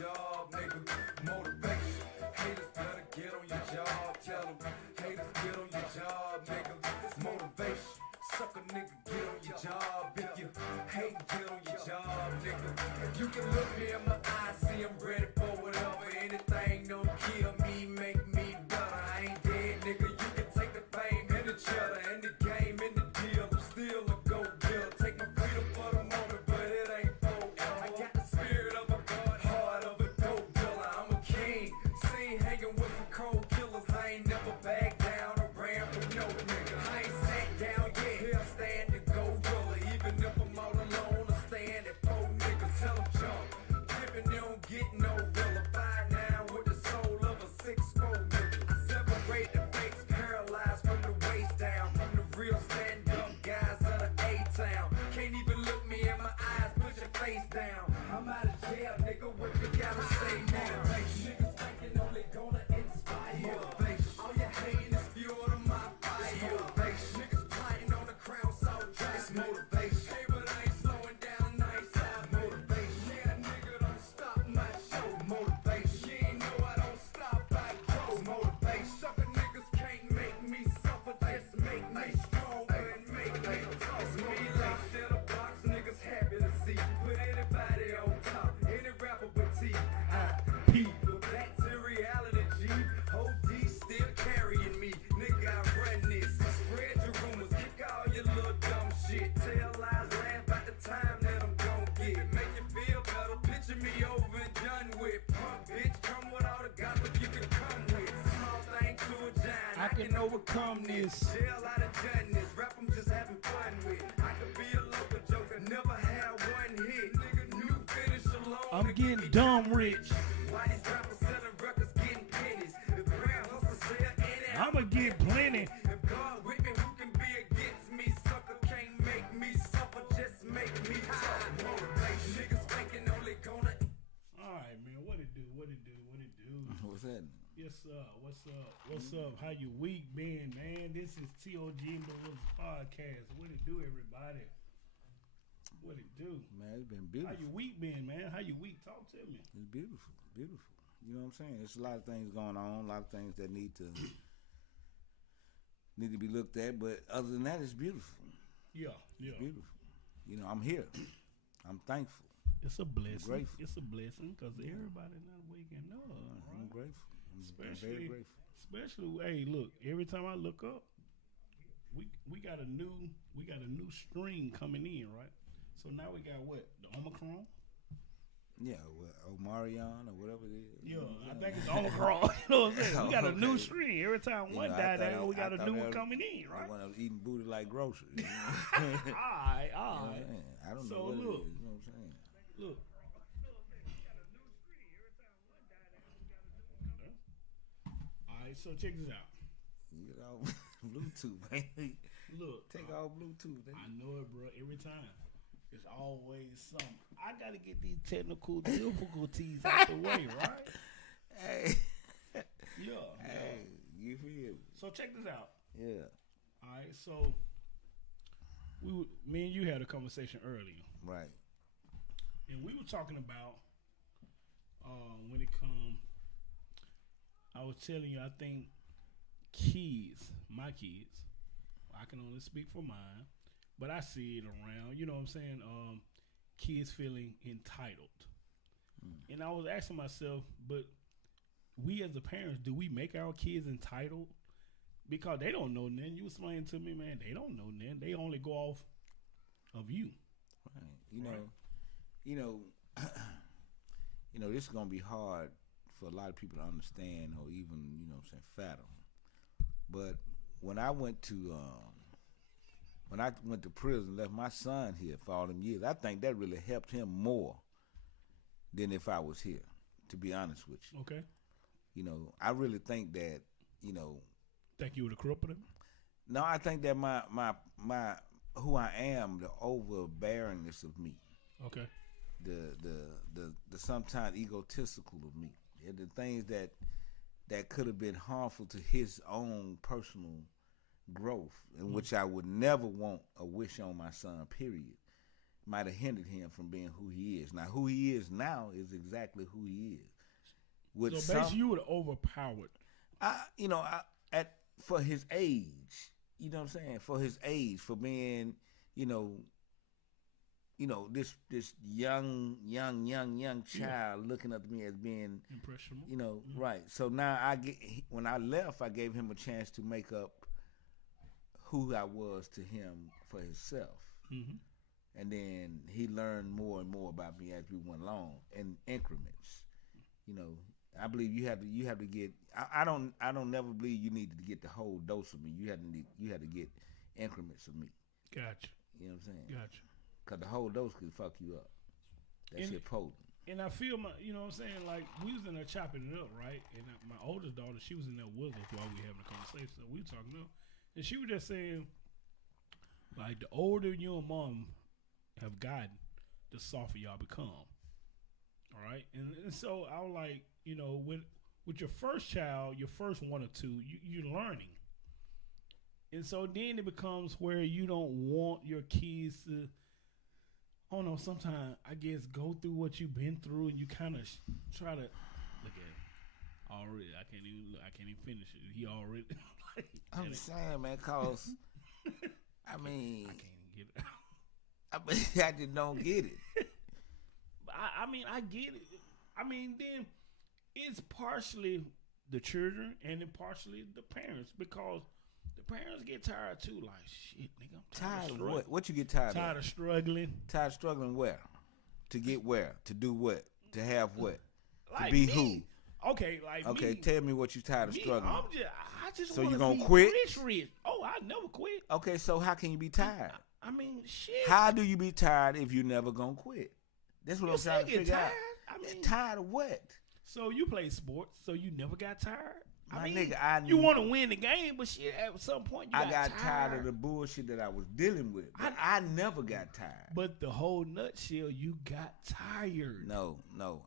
job, nigga. Motivation. Haters better get on your job. Tell them, haters get on your job, nigga. It's motivation. Suck a nigga, get on your job. If you hate, get on your job, nigga. You can look me in my eyes, see I'm ready for whatever. Anything don't kill me, make me better. I ain't dead, nigga. You can take the fame and the cheddar and the game and the deal. I'm still a go-getter. Take my freedom for the moment, but it ain't forever. I got the spirit of a god, heart of a dope dealer. I'm a king, seen hanging with some cold killers. I ain't never back down or ran from no nigga. I ain't sat down yet, here I stand to go gorilla. Even if I'm all alone, I stand at four niggas. Tell them jump, tipping they don't get no realer. 5'9" with the soul of a 6'4" nigga. I separate the fakes, paralyzed from the waist down. From the real stand-up guys of the A-town. Can't even look me in my eyes, put your face down. I'm out of jail, nigga, what you gotta say now? Niggas thinking only gonna inspire. All your hating is fuel to my fire. Niggas plotting on the crown, so it's motivation. Hey, but I ain't slowing down, nice out. Motivation. Yeah, nigga, don't stop my show. Motivation. You ain't know I don't stop, I grow. Motivation. Sucker niggas can't make me suffer, just make me stronger and make me tough. It's me like shit a box, niggas happy to see. Put anybody on top, any rapper but people. Back to reality, G. OD still carrying me. Nigga, I run this. Spread your rumors, kick all your little dumb shit. Tell lies, laugh at the time that I'm gon' get. Make you feel better, picture me over and done with. Punk bitch, come with all the gossip you can come with. Small thing to a giant, I can overcome this. Jail out of done this, rap I'm just having fun with. I could be a local joker, never had one hit. Nigga, new finish alone. I'm getting dumb rich. Why these rappers selling records getting pennies? If Brown hustle sell any, I'ma get plenty. if God with me, who can be against me? Sucker can't make me suffer, just make me tough. Motivation, niggas faking only gonna. All right, man. What it do? What it do? What it do? What's that? Yes, sir. What's up? What's up? How you week been, man? This is T.O.G. and the Little Podcast. What it do, everybody? What it do? Man, it's been How beautiful. you week been, man? How you week? Talk to me. It's beautiful, beautiful. You know what I'm saying? There's a lot of things going on, a lot of things that need to be looked at. But other than that, it's beautiful. Yeah, yeah. It's beautiful. You know, I'm here. I'm thankful. It's a blessing. grateful. It's a blessing because everybody not waking up. I'm Right? grateful. I'm Especially, very grateful. especially. Hey, look. Every time I look up, we got a new string coming in, right? So now we got what? The Omicron. Yeah, well, Omarion or whatever it is. Yeah, I think it's Omicron. You know what I'm saying? We got a new Okay. string. Every time You one know, I die thought down, it- we got I a thought new that one was- coming in, I right? want to eating booty like groceries. You know? All right, all right. Yeah, I don't So know what look. it is. You know what I'm saying? Look. All right, so check this out. You get off Bluetooth, man. Look, Take off Bluetooth. I know it, bro. Every time, it's always something. I gotta get these technical difficulties out the way, right? Hey, Yeah. hey, you feel me? So check this out. Yeah, All right, so me and you had a conversation earlier, right. and we were talking about when it come. I was telling you, I think my kids, I can only speak for mine, but I see it around. You know what I'm saying? Kids feeling entitled, and I was asking myself, but we as the parents, do we make our kids entitled? Because they don't know nothing. You explain to me, man, they don't know nothing. They only go off of you. Right. You know, Right. you know, this is gonna be hard for a lot of people to understand or even, you know what I'm saying, fathom. But when I went to prison, left my son here for all them years, I think that really helped him more than if I was here, to be honest with you. Okay. You know, I really think that, you know, Think you would have crippled him? no, I think that my who I am, the overbearingness of me, Okay. the sometimes egotistical of me, and the things that could have been harmful to his own personal growth, and which I would never want or wish on my son. Period. might have hindered him from being who he is. Now, who he is now is exactly who he is. With so basically, you were overpowered. For his age, you know what I'm saying? For his age, for being, this young child looking up to me as being impressionable. Right. So now when I left, I gave him a chance to make up who I was to him for himself. Mm-hmm. And then he learned more and more about me as we went along in increments. I believe you have to get. I don't never believe you need to get the whole dose of me. You had to get increments of me. Gotcha. You know what I'm saying? Gotcha. Cause the whole dose could fuck you up. That shit potent. And I feel you know what I'm saying? Like we was in there chopping it up, right? And my oldest daughter, she was in there with us while we were having a conversation. So we were talking up, and she was just saying, like the older you and mom have gotten, the softer y'all become. All right, and so I was like, with your first child, your first one or two, you're learning. And so then it becomes where you don't want your kids to, I don't know, sometimes I guess go through what you've been through and you kind of try to look at it. Already, I can't even finish it. He already. I'm saying, man, cause I mean, I can't even get it out. I just don't get it. I get it. Then it's partially the children and then partially the parents because the parents get tired too. Like, shit, nigga, I'm tired of what? What you get tired of? Tired of struggling. Tired of struggling where? To get where? To do what? To have what? Like to be me. who? Okay, like okay, me. tell me what you tired of struggling. I just so want you to gonna be quit? Rich. Oh, I never quit. Okay, so how can you be tired? Shit. How do you be tired if you never gonna quit? That's what I'm trying to figure out. Tired of what? So you play sports, so you never got tired? Nigga, you want to win the game, but shit, at some point I got tired of the bullshit that I was dealing with. But I never got tired. But the whole nutshell, you got tired. No,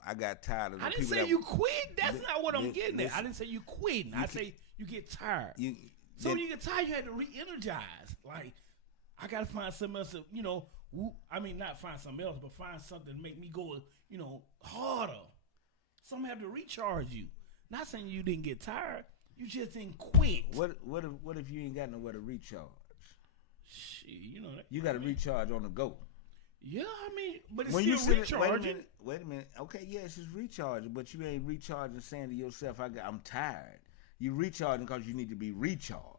I got tired of the I didn't say you quit. That's not what I'm getting at. I didn't say you quit. I say you get tired. So when you get tired, you had to re-energize. Like, I got to find something else to, not find something else, but find something to make me go, harder. Something have to recharge you. Not saying you didn't get tired. You just didn't quit. What if you ain't got nowhere to recharge? Shit, that. You got to recharge on the go. Yeah, but it's when still recharging. Wait a minute. Okay, yes, it's recharging, but you ain't recharging saying to yourself, I'm tired. You recharging because you need to be recharged.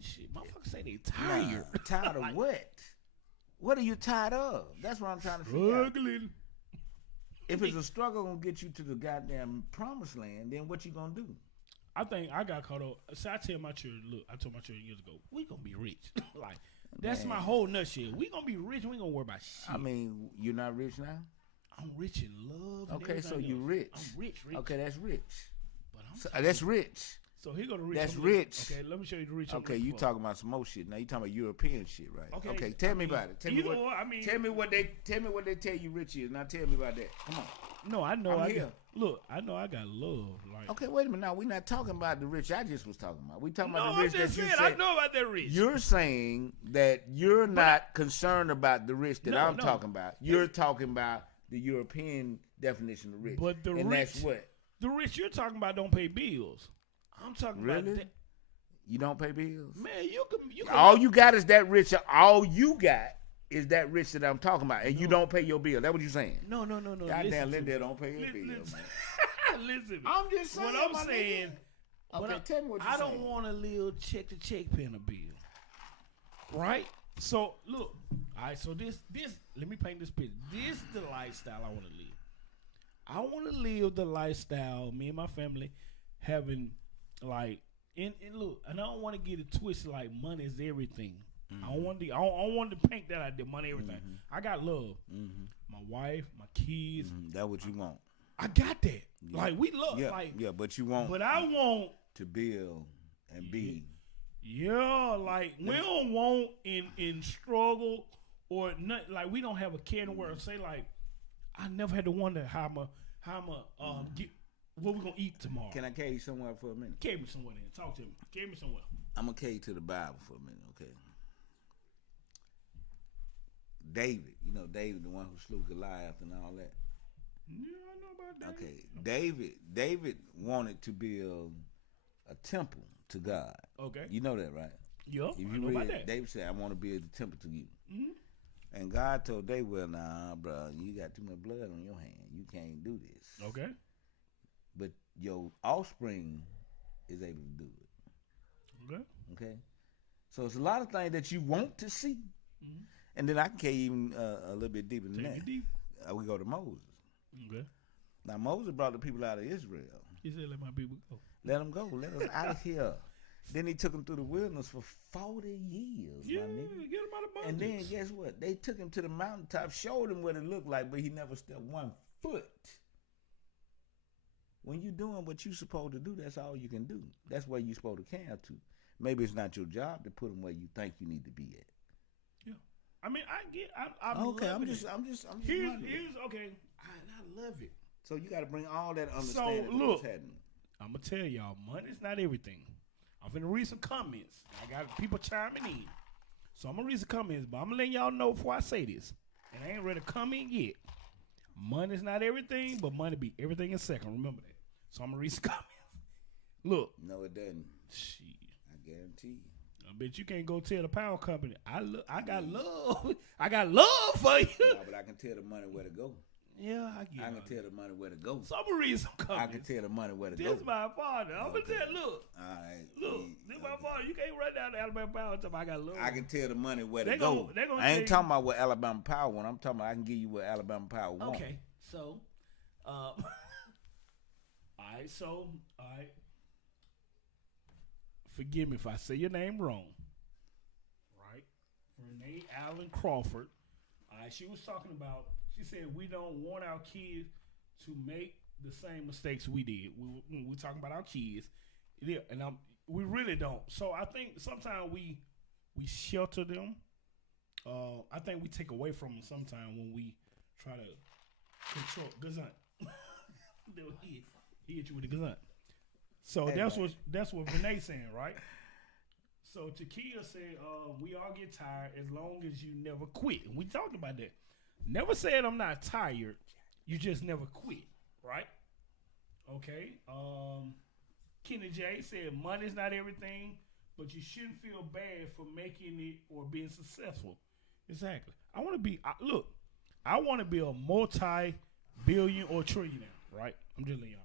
Shit, motherfuckers say they tired. Nah, tired of what? What are you tired of? That's what I'm trying to figure out. Struggling. If it's a struggle gonna get you to the goddamn promised land, then what you gonna do? I think I got caught up. So I tell my children, look, I told my children years ago, we gonna be rich. Like, that's my whole nutshell. We gonna be rich. We ain't gonna worry about shit. You're not rich now? I'm rich in love. Okay, so you rich. I'm rich. Okay, that's rich. But that's rich. So here go the rich. That's rich. Okay, let me show you the rich. Okay, you talking about some more shit. Now you talking about European shit, right? Okay, tell me about it. Tell me what they tell you rich is. Now tell me about that. Come on. No, I know. I know I got love. Like, okay, wait a minute. Now we're not talking about the rich I just was talking about. We talking about the rich that you said. I know about that rich. You're saying that you're not concerned about the rich that I'm talking about. You're talking about the European definition of rich. But the rich, that's what the rich you're talking about don't pay bills. I'm talking about that. You don't pay bills? Man, you can all you got is that rich. All you got is that rich that I'm talking about, and you don't pay your bill. That's what you're saying? No. Goddamn, Linda don't pay your bill, man. Listen, I'm just saying. What I'm saying. Okay, tell me what you're saying. I don't want to live check to check paying a bill. Right? So look, all right. So this. Let me paint this picture. This is the lifestyle I want to live. I want to live the lifestyle. Me and my family having. Like, and look, and I don't want to get it twisted like money is everything. Mm-hmm. I don't want to paint that out there, money everything. Mm-hmm. I got love. Mm-hmm. My wife, my kids. Mm-hmm. That's what you want. I got that. Yeah. Like, we love. Yeah, but you want. But I want. To build and be. Yeah, like, we don't want in struggle or nothing. Like, we don't have a care in the world. Say, like, I never had to wonder how I'm get. What we gonna eat tomorrow? Can I carry you somewhere for a minute? Carry me somewhere then. Talk to me. Carry me somewhere. I'm gonna carry you to the Bible for a minute, okay? David. You know David, the one who slew Goliath and all that. Yeah, I know about David. Okay, David wanted to build a temple to God. Okay. You know that, right? Yeah, If I you know read about it, that. David said, I want to build a temple to you. Mm-hmm. And God told David, well, nah, bro, you got too much blood on your hand. You can't do this. Okay. But your offspring is able to do it. Okay. Okay? So it's a lot of things that you want to see. Mm-hmm. And then I can carry even a little bit deeper than Take that. it deep. We go to Moses. Okay. Now, Moses brought the people out of Israel. He said, let my people go. Let them go. Let us out of here. Then he took them through the wilderness for 40 years, Yeah, my nigga. get him out of bondage. And then guess what? They took him to the mountaintop, showed him what it looked like, but he never stepped 1 foot. When you're doing what you're supposed to do, that's all you can do. That's where you're supposed to care to. Maybe it's not your job to put them where you think you need to be at. Yeah. I mean, I'm Okay, I'm loving just it. here's Okay. I love it. So you got to bring all that understanding to look, what's happening. I'm going to tell y'all, money's not everything. I'm finna read some comments. I got people chiming in. So I'm going to read some comments, but I'm going to let y'all know before I say this. And I ain't ready to comment yet. Money's not everything, but money be everything in second. Remember that. So I'm going to read some comments. Look. No, it doesn't. Shit. I guarantee you. I bet you can't go tell the power company, I got love. I got love for you. No, but I can tell the money where to go. Yeah, I get it. I can tell the money where to go. So I'm going to read some comments. I can tell the money where to go. This my father. I'm going to tell, look. All right. Look, this my father. You can't run down to Alabama Power and tell me I got love. I can tell the money where to They go. gonna I ain't tell talking about what Alabama Power want. I'm talking about I can give you what Alabama Power want. Okay, so, all right, forgive me if I say your name wrong. Right? Renee Allen Crawford. All right, she was talking about, she said we don't want our kids to make the same mistakes we did. We're talking about our kids. Yeah, and we really don't. So I think sometimes we shelter them. I think we take away from them sometimes when we try to control. Gazant. He hit you with the gazant. So Hey, that's what Renee's saying, right? So Takia said, we all get tired as long as you never quit. And we talked about that. Never said I'm not tired. You just never quit, right? Okay. Kenny J said money's not everything, but you shouldn't feel bad for making it or being successful. Exactly. I want to be a multi-billion or trillionaire, right? I'm just letting y'all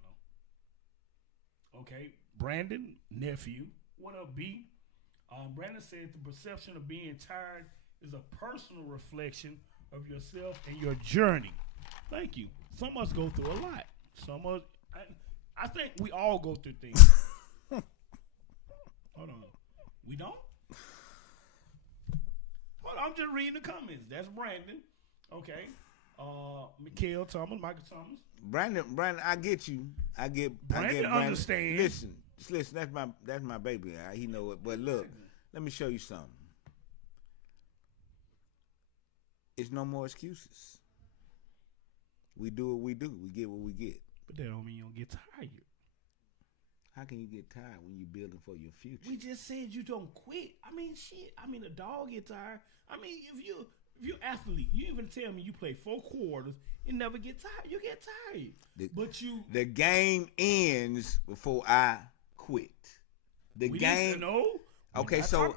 know. Okay. Brandon, nephew. What up, B? Brandon said the perception of being tired is a personal reflection of yourself and your journey. Thank you. Some of us go through a lot. I think we all go through things. Hold on. We don't? Hold on, I'm just reading the comments. That's Brandon. Okay. Michael Thomas, Michael Thomas. Brandon, I get you. I get Brandon. Understand. Listen. That's my baby. He know it. But look, let me show you something. It's no more excuses. We do what we do. We get what we get. But that don't mean you don't get tired. How can you get tired when you're building for your future? We just said you don't quit. I mean, shit. I mean, a dog get tired. I mean, if you're athlete, you even tell me you play 4 quarters and never get tired. You get tired. The game ends before I quit. The game. No. Okay, so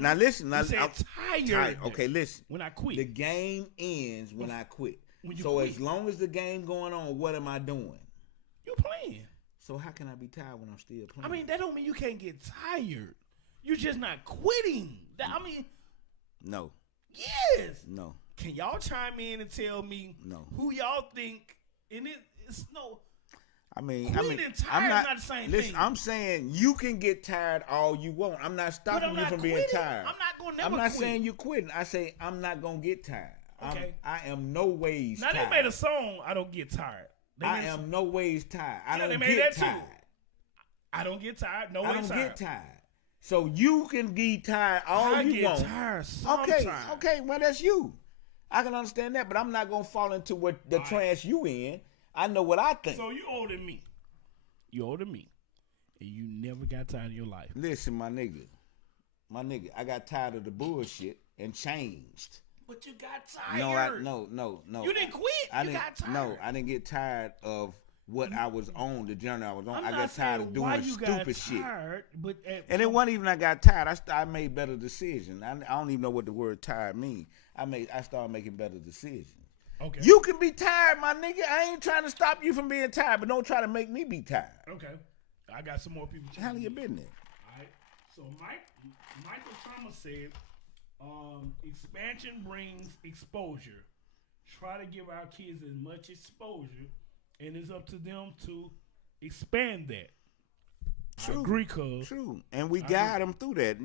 now listen. Now, I'm tired. Okay, listen. When I quit, the game ends when I quit. So quit. As long as the game going on, what am I doing? You playing. So how can I be tired when I'm still playing? I mean, that don't mean you can't get tired. You're just not quitting. No. Yes. No. Can y'all chime in and tell me who y'all think? And it's no. Quitting and tired is not the same thing. I'm saying you can get tired all you want. I'm not stopping you from being tired. I'm not going to never I'm not quit. saying you're quitting. I say I'm not going to get tired. Okay. I am no ways tired. Now, they made a song, I Don't Get Tired. I am no ways tired. I don't get get tired. Too. I don't get tired. I don't get tired. So you can be tired all you want. I get tired sometimes. Okay, well, that's you. I can understand that, but I'm not going to fall into what the trance you in. I know what I think. So you older than me. You older than me. And you never got tired in your life. Listen, my nigga, I got tired of the bullshit and changed. But you got tired. No. You didn't quit. You got tired. No, I didn't get tired of what I was on, the journey I was on. I got tired of why doing you stupid got shit. tired, but And it wasn't even I got tired. I made better decisions. I don't even know what the word tired means. I started making better decisions. Okay. You can be tired, my nigga. I ain't trying to stop you from being tired, but don't try to make me be tired. Okay. I got some more people. Handle your business. All right. So Michael Thomas said, expansion brings exposure. Try to give our kids as much exposure, and it's up to them to expand that. True. I agree, cuz. True. And we guide them through that.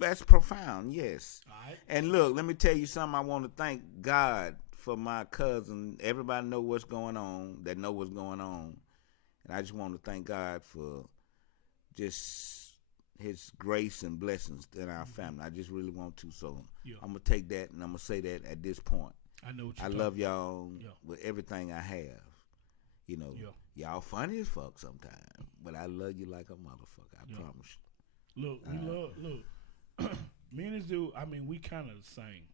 That's profound, yes. All right. And look, let me tell you something. I want to thank God for my cousin. Everybody know what's going on, that know what's going on. And I just want to thank God for just his grace and blessings in our family. I just really want to. So I'm going to take that and I'm going to say that at this point. I know what I love y'all with everything I have. You know, y'all funny as fuck sometimes, but I love you like a motherfucker. I promise you. Look, we look. Me and this dude, I mean, we kind of the same.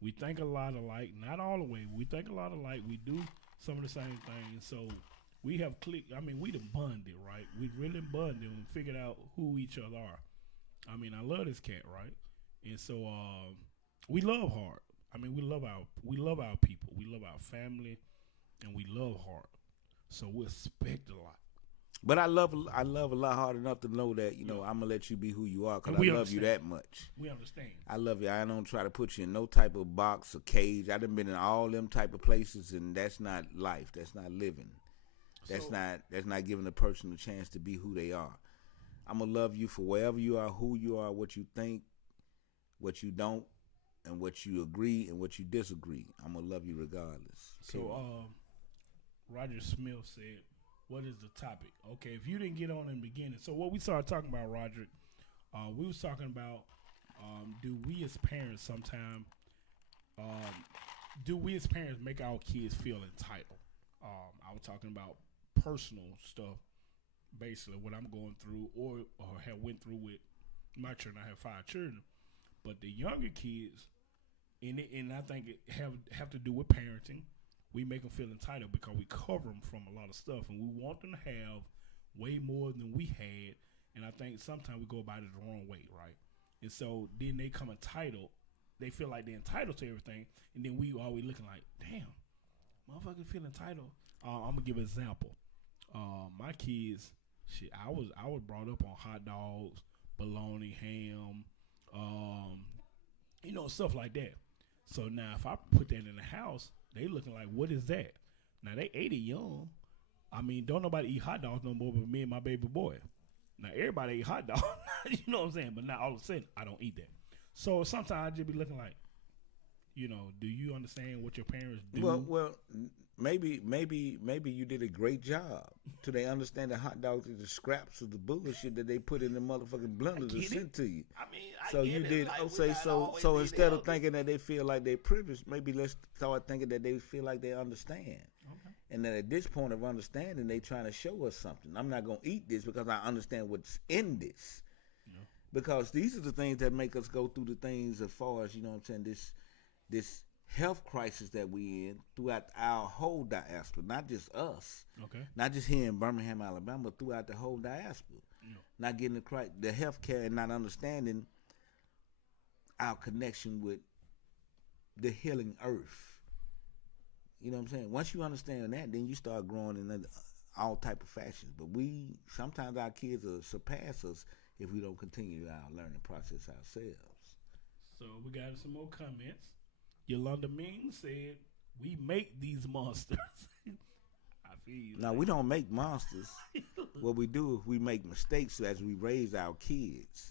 We think a lot alike. Not all the way. We think a lot alike. We do some of the same things. So we have clicked. I mean, we done bonded, right? We really bonded and figured out who each other are. I mean, I love this cat, right? And so we love hard. I mean, we love our people. We love our family, and we love hard. So we expect a lot. But I love a lot hard enough to know that, you know, I'm going to let you be who you are because I love you that much. We understand. I love you. I don't try to put you in no type of box or cage. I done been in all them type of places, and that's not life. That's not living. That's not giving a person a chance to be who they are. I'm going to love you for wherever you are, who you are, what you think, what you don't, and what you agree and what you disagree. I'm going to love you regardless. So Roger Smith said, what is the topic? Okay, if you didn't get on in the beginning. So what we started talking about, Roger, we was talking about do we as parents sometimes make our kids feel entitled? I was talking about personal stuff, basically what I'm going through or have went through with my children. I have 5 children. But the younger kids, and I think it have to do with parenting. We make them feel entitled because we cover them from a lot of stuff, and we want them to have way more than we had. And I think sometimes we go about it the wrong way, right? And so then they come entitled. They feel like they're entitled to everything, and then we always looking like, damn, motherfucker feel entitled. I'm gonna give an example. My kids, shit, I was brought up on hot dogs, bologna, ham, stuff like that. So now if I put that in the house, they looking like, what is that? Now they 80 young. I mean, don't nobody eat hot dogs no more but me and my baby boy. Now everybody eat hot dogs, you know what I'm saying? But now all of a sudden I don't eat that. So sometimes I just be looking like, do you understand what your parents do? Well, maybe you did a great job. Do they understand that hot dogs is the scraps of the bullshit that they put in the motherfucking blender to send to you? I mean, so you did. So instead of thinking that they feel like they're privileged, maybe let's start thinking that they feel like they understand. Okay. And that at this point of understanding, they trying to show us something. I'm not gonna eat this because I understand what's in this. Yeah. Because these are the things that make us go through the things as far as, you know what I'm saying, this health crisis that we in throughout our whole diaspora, not just us, not just here in Birmingham, Alabama, but throughout the whole diaspora. Yeah. Not getting the health care and not understanding our connection with the healing earth. You know what I'm saying? Once you understand that, then you start growing in all type of fashions. But sometimes our kids will surpass us if we don't continue our learning process ourselves. So we got some more comments. Yolanda Ming said, we make these monsters. I feel you. No, we don't make monsters. What we do is we make mistakes as we raise our kids.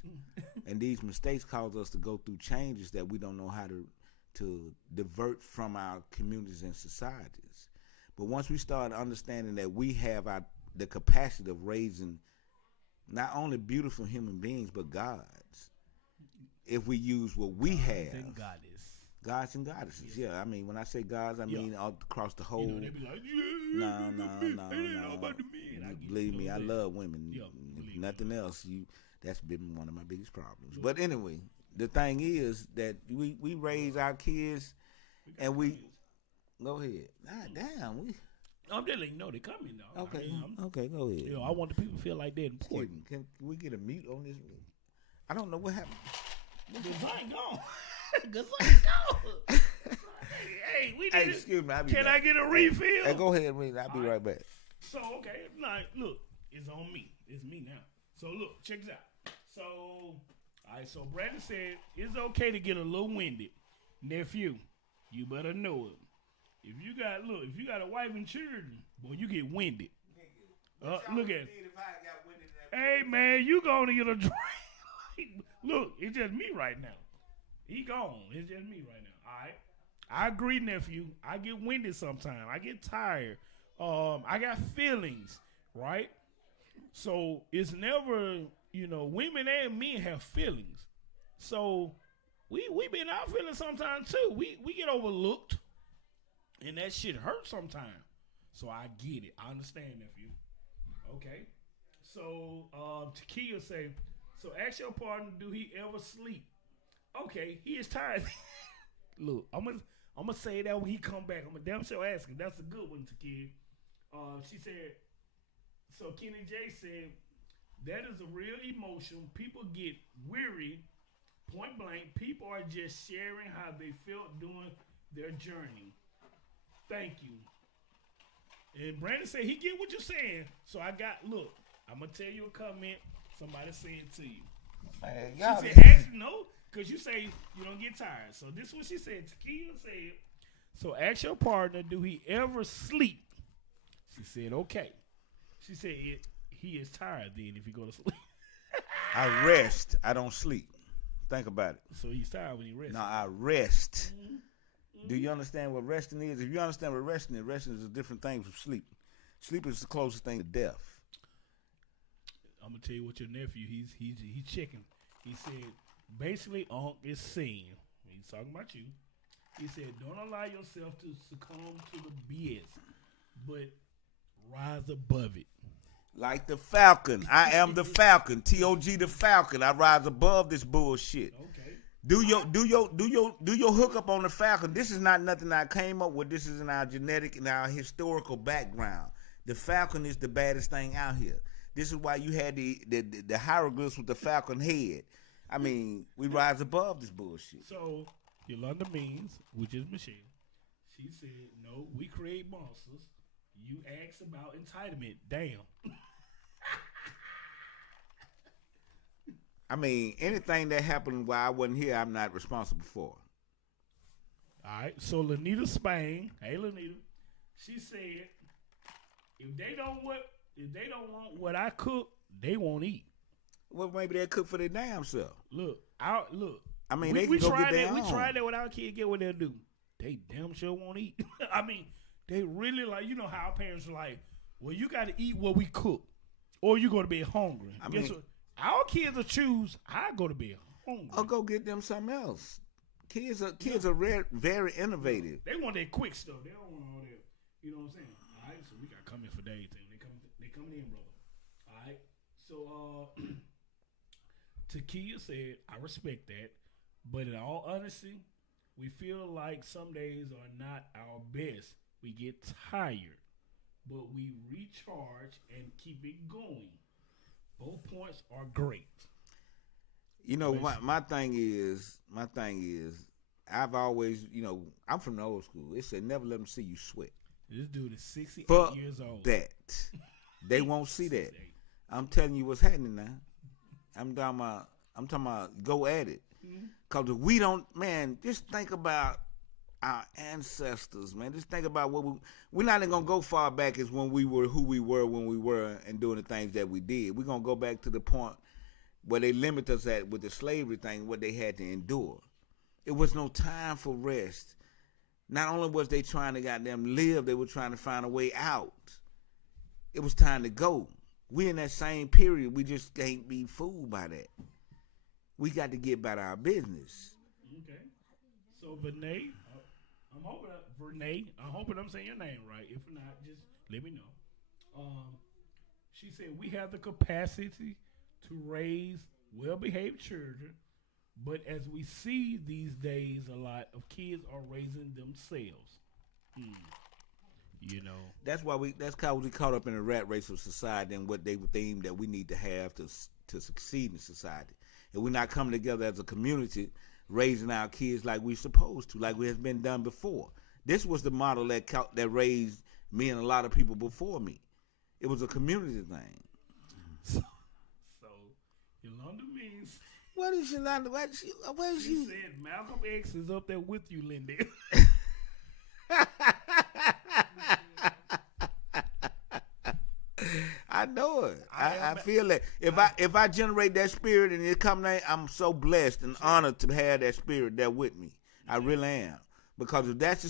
And these mistakes cause us to go through changes that we don't know how to divert from our communities and societies. But once we start understanding that we have the capacity of raising not only beautiful human beings, but gods, if we use what we have. Gods and goddesses, yeah. I mean, when I say gods, I mean all across the whole. They be like, no. Believe me, I love women. If nothing else, that's been one of my biggest problems. But anyway, the thing is that we raise our kids, and we go ahead. God damn, we. I'm just letting you know they coming though. Okay, I mean, okay, go ahead. I want the people to feel like they're important. Can we get a mute on this? I don't know what happened. Gazang gone. Gazang gone. Hey, we Hey, need excuse me. Can I get a refill? Hey, go ahead, read. I'll be right back. So, okay, look, it's on me. It's me now. So, look, check this out. So, all right, so Brandon said it's okay to get a little winded. Nephew, you better know it. If you got a wife and children, boy, you get winded. Look at it. Hey, man, you going to get a drink. Look, it's just me right now. He gone. It's just me right now. All right. I agree, nephew. I get winded sometimes. I get tired. I got feelings, right? So it's never, women and men have feelings. So we be in our feelings sometimes too. We get overlooked, and that shit hurts sometimes. So I get it. I understand, nephew. Okay. So Takia say, so ask your partner, do he ever sleep? Okay, he is tired. Look, I'm gonna say that when he come back. I'm gonna damn sure ask him. That's a good one, Takia. She said, so Kenny J said, that is a real emotion. People get weary, point blank. People are just sharing how they felt during their journey. Thank you. And Brandon said he get what you're saying. So I'm gonna tell you a comment somebody said to you. Man, she said, actually, no, because you say you don't get tired. So this is what she said. Takia said, so ask your partner, do he ever sleep? She said, okay. She said, he is tired then if he go to sleep. I rest. I don't sleep. Think about it. So he's tired when he rests. No, I rest. Mm-hmm. Do you understand what resting is? If you understand what resting is a different thing from sleep. Sleep is the closest thing to death. I'm gonna tell you what your nephew. He's checking. He said basically, Unc is saying. He's talking about you. He said, don't allow yourself to succumb to the BS, but rise above it. Like the Falcon. I am the Falcon. T.O.G. the Falcon. I rise above this bullshit. Okay. Do your hookup on the Falcon. This is not nothing I came up with. This is in our genetic and our historical background. The Falcon is the baddest thing out here. This is why you had the hieroglyphs with the falcon head. I mean, we rise above this bullshit. So, Yolanda Means, which is Michelle, she said, no, we create monsters. You asked about entitlement. Damn. I mean, anything that happened while I wasn't here, I'm not responsible for. All right. So, Lanita Spain, hey, Lanita, she said, if they don't want what I cook, they won't eat. Well, maybe they cook for their damn self. Look. I mean, they can go get their own. We tried that with our kids. Get what they'll do. They damn sure won't eat. I mean, they really like. You know how our parents are like, well, you got to eat what we cook, or you're going to be hungry. Guess what? Our kids will choose. I go to bed hungry. Or go get them something else. Kids are very innovative. They want that quick stuff. They don't want all that. You know what I'm saying? All right, so we got to come in for everything. They coming in, brother. All right. So Takia said, I respect that, but in all honesty, we feel like some days are not our best. We get tired, but we recharge and keep it going. Both points are great. You know, my thing is, I've always, I'm from the old school. It said never let them see you sweat. This dude is 68 years old. That. They won't see that. I'm telling you what's happening now. I'm talking about go at it. Because if we don't, man, just think about our ancestors, man. Just think about we're not even going to go far back as when we were who we were when we were and doing the things that we did. We're going to go back to the point where they limit us at with the slavery thing, what they had to endure. It was no time for rest. Not only was they trying to goddamn live, they were trying to find a way out. It was time to go. We in that same period. We just can't be fooled by that. We got to get about our business. Okay. So, Vernay, I'm hoping I'm saying your name right. If not, just let me know. She said, we have the capacity to raise well-behaved children But as we see these days, a lot of kids are raising themselves. Mm, you know, That's how we caught up in the rat race of society and what they would deem that we need to have to succeed in society. And we're not coming together as a community, raising our kids like we're supposed to, like we has been done before. This was the model that raised me and a lot of people before me. It was a community thing. so Yolanda means What is Yolanda? What is she you? said Malcolm X is up there with you, Lindy. I know it. I feel that if I generate that spirit and it come there, I'm so blessed and honored to have that spirit there with me. I really am. Because if that's the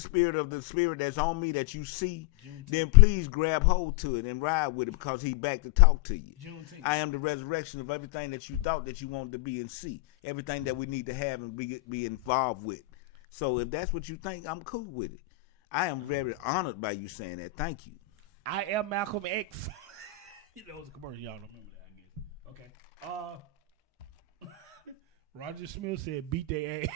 spirit that's on me that you see, then please grab hold to it and ride with it because he back to talk to you. I am the resurrection of everything that you thought that you wanted to be and see. Everything that we need to have and be involved with. So if that's what you think, I'm cool with it. I am very honored by you saying that. Thank you. I am Malcolm X. You know, it's a commercial. Y'all don't remember that, I guess. Okay. Roger Smith said, beat their ass.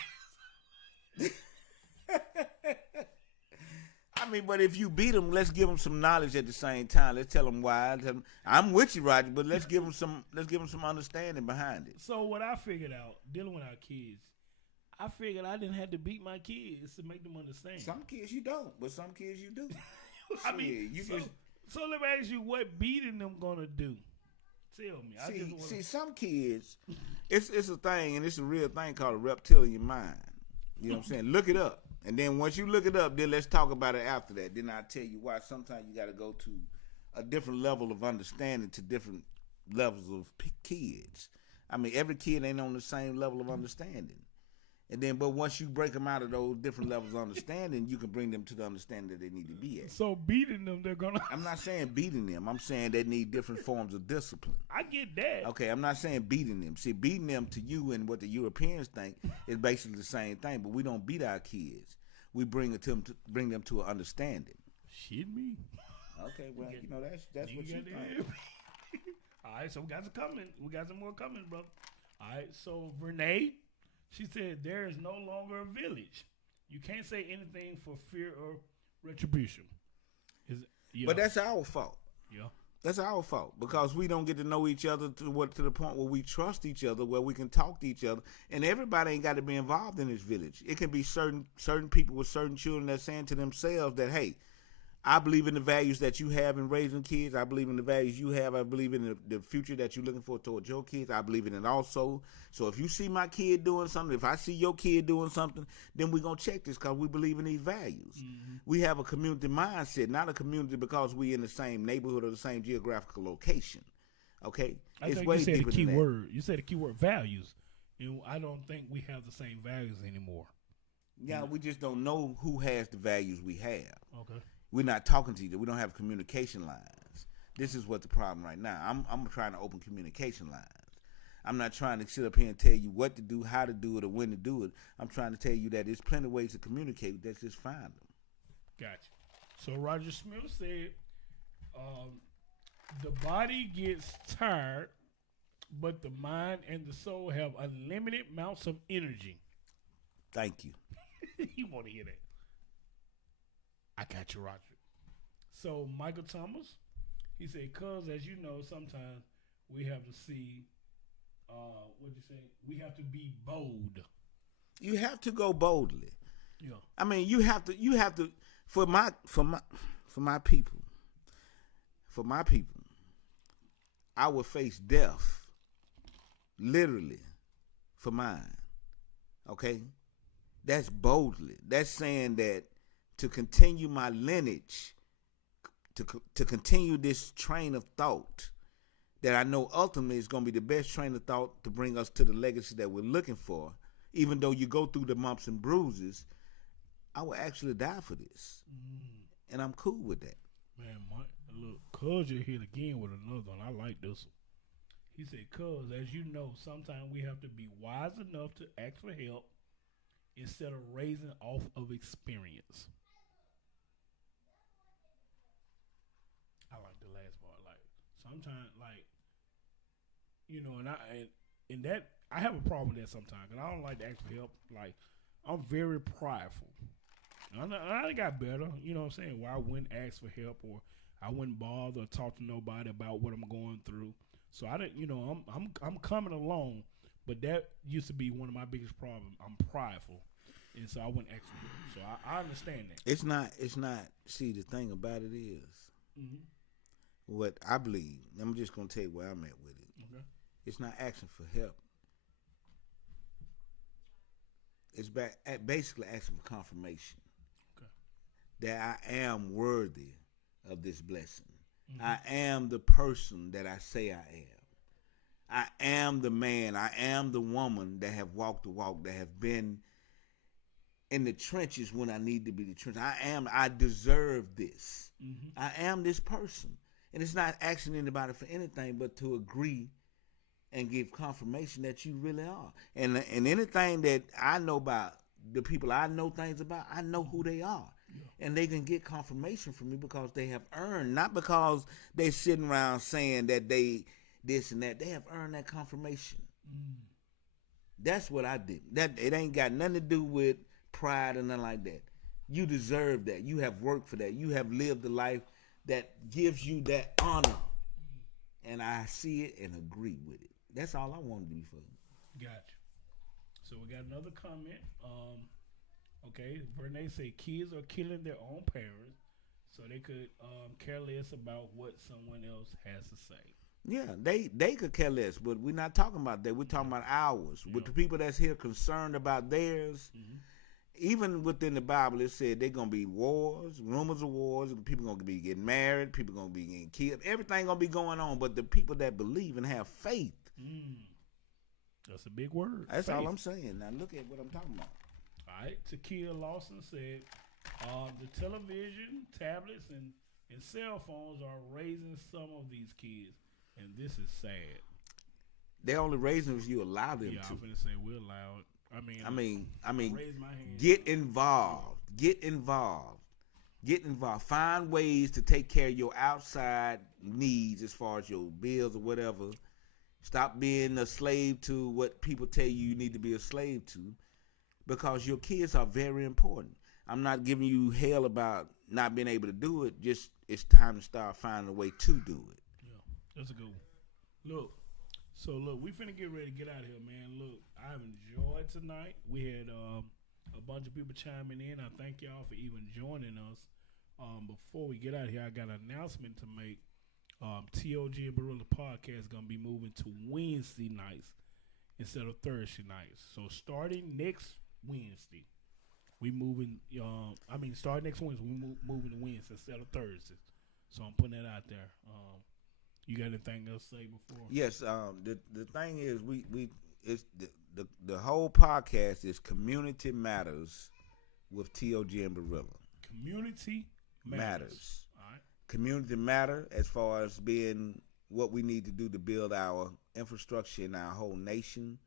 I mean, but if you beat them, let's give them some knowledge at the same time. Let's tell them why. I'm with you, Roger, but let's give them some understanding behind it. So what I figured out, dealing with our kids, I figured I didn't have to beat my kids to make them understand. Some kids you don't, but some kids you do. I mean, so let me ask you, what beating them gonna do? Tell me. See, some kids, it's a thing, and it's a real thing called a reptilian mind. You know what I'm saying? Look it up. And then once you look it up, then let's talk about it after that. Then I'll tell you why sometimes you got to go to a different level of understanding to different levels of kids. I mean, every kid ain't on the same level of understanding. And then, but once you break them out of those different levels of understanding, you can bring them to the understanding that they need to be at. So beating them, they're gonna. I'm not saying beating them. I'm saying they need different forms of discipline. I get that. Okay, I'm not saying beating them. See, beating them to you and what the Europeans think is basically the same thing. But we don't beat our kids. We bring them to an understanding. Shit me. Okay, well, you know that's what you think. All right, so we got some coming. We got some more coming, bro. All right, so Renee. She said, there is no longer a village. You can't say anything for fear or retribution. But that's our fault. Yeah. That's our fault because we don't get to know each other to the point where we trust each other, where we can talk to each other. And everybody ain't got to be involved in this village. It can be certain people with certain children that's saying to themselves that, hey, I believe in the values that you have in raising kids. I believe in the values you have. I believe in the future that you're looking for towards your kids. I believe in it also. So if you see my kid doing something, if I see your kid doing something, then we're going to check this because we believe in these values. Mm-hmm. We have a community mindset, not a community because we in the same neighborhood or the same geographical location. Okay? I think you said the key word. You said the key word values. And I don't think we have the same values anymore. Yeah, we just don't know who has the values we have. Okay. We're not talking to each other. We don't have communication lines. This is what the problem right now. I'm trying to open communication lines. I'm not trying to sit up here and tell you what to do, how to do it, or when to do it. I'm trying to tell you that there's plenty of ways to communicate. Let's just find them. Gotcha. So Roger Smith said, the body gets tired, but the mind and the soul have unlimited amounts of energy. Thank you. You want to hear that? I got you, Roger. So Michael Thomas, he said, cuz as you know, sometimes we have to see, what'd you say? We have to be bold. You have to go boldly. Yeah. I mean, you have to for my people, I would face death, literally, for mine. Okay? That's boldly. That's saying that to continue my lineage, to continue this train of thought that I know ultimately is going to be the best train of thought to bring us to the legacy that we're looking for, even though you go through the bumps and bruises, I will actually die for this. And I'm cool with that. Man, look, cuz you're here again with another one. I like this one. He said, cuz, as you know, sometimes we have to be wise enough to ask for help instead of raising off of experience. I like the last part. Like sometimes, like and that I have a problem with that sometimes, and I don't like to ask for help. Like, I'm very prideful. I got better, you know what I'm saying, where I wouldn't ask for help or I wouldn't bother or talk to nobody about what I'm going through. So I didn't, I'm coming along, but that used to be one of my biggest problems. I'm prideful, and so I wouldn't ask for help. So I understand that. It's not. See, the thing about it is, what I believe. I'm just gonna tell you where I'm at with it. Okay. It's not asking for help. It's basically asking for confirmation that I am worthy of this blessing. I am the person that I say I am. I am the man. I am the woman that have walked the walk, that have been in the trenches when I need to be the trenches. I deserve this. I am this person. And it's not asking anybody for anything but to agree and give confirmation that you really are. And anything that I know about the people I know things about, I know who they are. Yeah. And they can get confirmation from me because they have earned, not because they sitting around saying that they this and that. They have earned that confirmation. That's what I did. That it ain't got nothing to do with pride or nothing like that. You deserve that. You have worked for that. You have lived the life that gives you that honor. And I see it and agree with it. That's all I want to do for you. Gotcha. So we got another comment. Okay, Vernay say kids are killing their own parents so they could care less about what someone else has to say. Yeah, they could care less, but we're not talking about that. We're talking about ours. With the people that's here concerned about theirs, even within the Bible, it said they're going to be wars, rumors of wars, and people going to be getting married, people going to be getting killed. Everything going to be going on, but the people that believe and have faith. That's a big word. That's faith. all I'm saying. Now look at what I'm talking about. All right, Takia Lawson said, the television, tablets, and cell phones are raising some of these kids, and this is sad. They're only raising if you allow them to. Yeah, I'm going to say we're allowed. I mean, raise my hand. Get involved. Get involved. Get involved. Find ways to take care of your outside needs as far as your bills or whatever. Stop being a slave to what people tell you need to be a slave to, because your kids are very important. I'm not giving you hell about not being able to do it. Just it's time to start finding a way to do it. Yeah, that's a good one. Look, we finna get ready to get out of here, man. Look, I've enjoyed tonight. We had a bunch of people chiming in. I thank y'all for even joining us. Before we get out of here, I got an announcement to make. T.O.G. and Barilla podcast is going to be moving to Wednesday nights instead of Thursday nights. So starting next Wednesday, we moving. Starting next Wednesday, we moving to Wednesday instead of Thursday. So I'm putting that out there. You got anything else to say before? Yes. The thing is, it's the whole podcast is Community Matters with T.O.G. and Barilla. Community Matters. All right. Community matter as far as being what we need to do to build our infrastructure in our whole nation,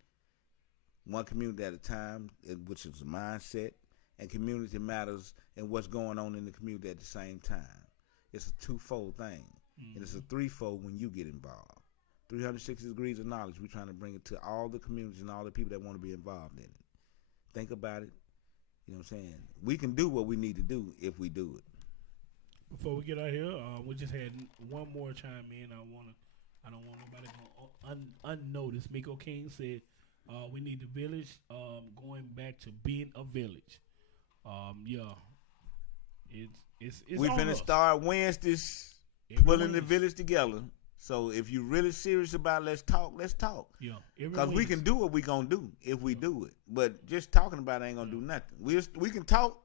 one community at a time, which is a mindset, and community matters and what's going on in the community at the same time. It's a twofold thing, and it's a threefold when you get involved. 360 degrees of knowledge. We're trying to bring it to all the communities and all the people that want to be involved in it. Think about it. You know what I'm saying? We can do what we need to do if we do it. Before we get out here, we just had one more chime in. I don't want nobody going unnoticed. Miko King said we need the village going back to being a village. It's we on finna us. start Wednesdays pulling the village together. So if you're really serious about let's talk. Yeah, because we can do what we gonna do if we do it. But just talking about it ain't gonna do nothing. We can talk.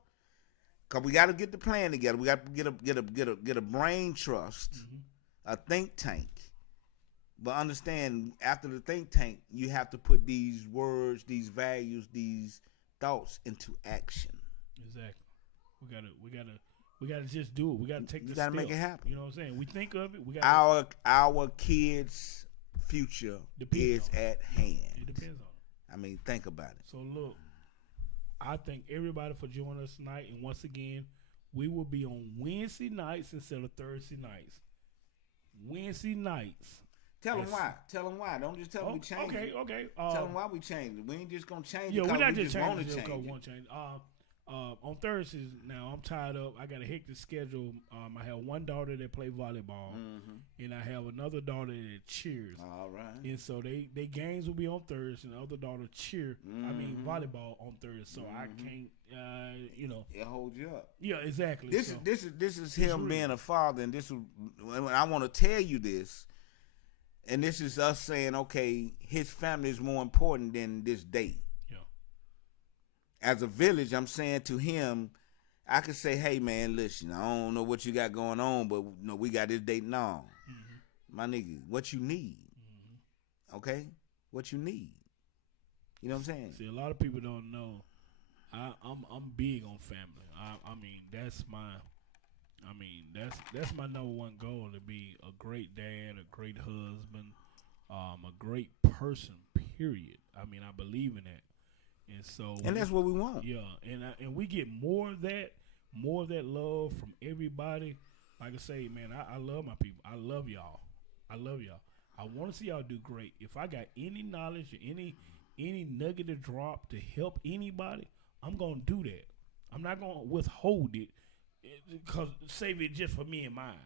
Cause we got to get the plan together. We got to get a brain trust, a think tank. But understand, after the think tank, you have to put these words, these values, these thoughts into action. Exactly. We gotta just do it. We gotta take. You gotta make it happen. You know what I'm saying? We think of it. We got our kids' future is at hand. It depends on it. I mean, think about it. So look. I thank everybody for joining us tonight. And once again, we will be on Wednesday nights instead of Thursday nights. Wednesday nights. Tell them why. Tell them why. Don't just tell them we changed it. Okay. Tell them why we changed it. We ain't just gonna change it. Yeah, we're not we just want to changing it change because we change. On Thursdays now, I'm tied up. I got a hectic schedule. I have one daughter that play volleyball, and I have another daughter that cheers. All right. And so they games will be on Thursdays, and the other daughter cheer. I mean volleyball on Thursdays. So I can't, It holds you up. Yeah, exactly. This is him being a father, and this is. I want to tell you this, and this is us saying, okay, his family is more important than this date. As a village, I'm saying to him, I could say, hey, man, listen, I don't know what you got going on, but we got this date now. My nigga, what you need? Okay? What you need? You know what I'm saying? See, a lot of people don't know. I'm big on family. I mean, that's my number one goal, to be a great dad, a great husband, a great person, period. I mean, I believe in that. And that's what we want. Yeah, and we get more of that love from everybody. Like I say, man, I love my people. I love y'all. I want to see y'all do great. If I got any knowledge or any nugget to drop to help anybody, I'm gonna do that. I'm not gonna withhold it because save it just for me and mine.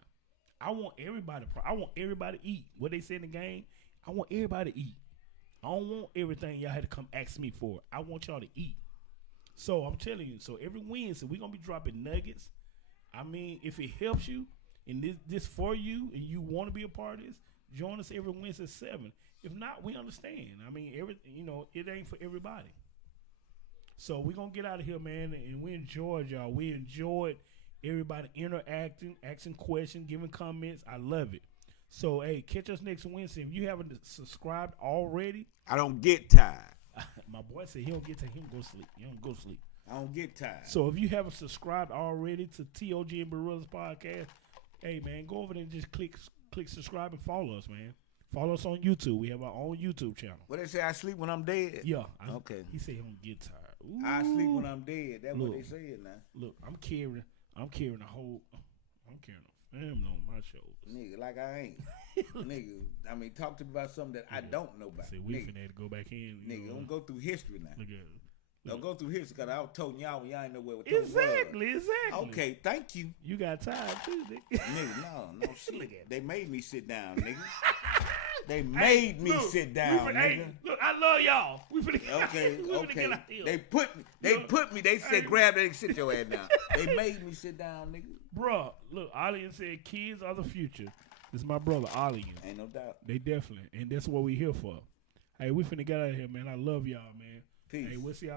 I want everybody to eat. What they say in the game, I want everybody to eat. I don't want everything y'all had to come ask me for. I want y'all to eat. So I'm telling you, so every Wednesday we're going to be dropping nuggets. I mean, if it helps you and this for you and you want to be a part of this, join us every Wednesday at 7. If not, we understand. I mean, it ain't for everybody. So we're going to get out of here, man, and we enjoyed y'all. We enjoyed everybody interacting, asking questions, giving comments. I love it. So, hey, catch us next Wednesday. If you haven't subscribed already. I don't get tired. My boy said he don't get tired. He don't go to sleep. He don't go to sleep. I don't get tired. So, if you haven't subscribed already to T.O.G. and Barillas podcast, hey, man, go over there and just click subscribe and follow us, man. Follow us on YouTube. We have our own YouTube channel. What they say, I sleep when I'm dead? Yeah. Okay. He said he don't get tired. Ooh. I sleep when I'm dead. That's what they said now. Look, I'm carrying a family on my shoulders. Nigga, like I ain't. Nigga, I mean, talk to me about something that I don't know about. See, we finna to go back in. Nigga, don't go through history now. Look at it. Don't go through history, because I was told y'all when y'all ain't know where it Exactly. Okay, thank you. You got time too, nigga. Nigga, no shit. They made me sit down, nigga. They made me sit down, nigga. Hey, look, I love y'all. We finna get out here. They put me. They said, grab that and sit your ass down. They made me sit down, nigga. Bruh, look, Allian said kids are the future. This is my brother, Allian. Ain't no doubt. They definitely. And that's what we here for. Hey, we finna get out of here, man. I love y'all, man. Peace. Hey, we'll see y'all.